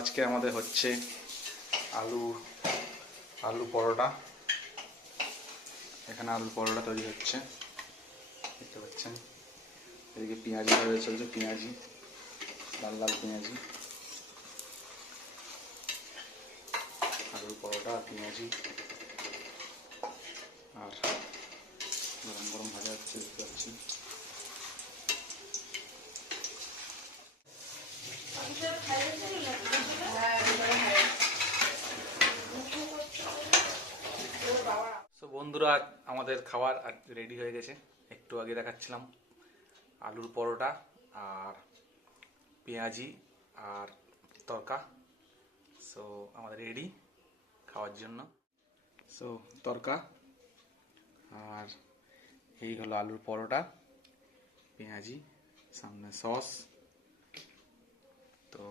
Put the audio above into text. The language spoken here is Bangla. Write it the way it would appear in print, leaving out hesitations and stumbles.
আজকে আমাদের হচ্ছে আলু আলু পরোটা। এখানে আলু পরোটা তৈরি হচ্ছে, দেখতে পাচ্ছেন। এদিকে পেঁয়াজি ভাজা চলছে, পেঁয়াজি, লাল লাল পেঁয়াজি, আলু পরোটা আর পেঁয়াজি, আর গরম গরম ভাজা হচ্ছে, দেখতে পাচ্ছেন। তো বন্ধুরা, আমাদের খাবার রেডি হয়ে গেছে। একটু আগে দেখাচ্ছিলাম আলুর পরোটা আর পেঁয়াজি আর তরকা। সো আমাদের রেডি খাওয়ার জন্য। সো তরকা আর এই হলো আলুর পরোটা, পেঁয়াজি, সামনে সস। তো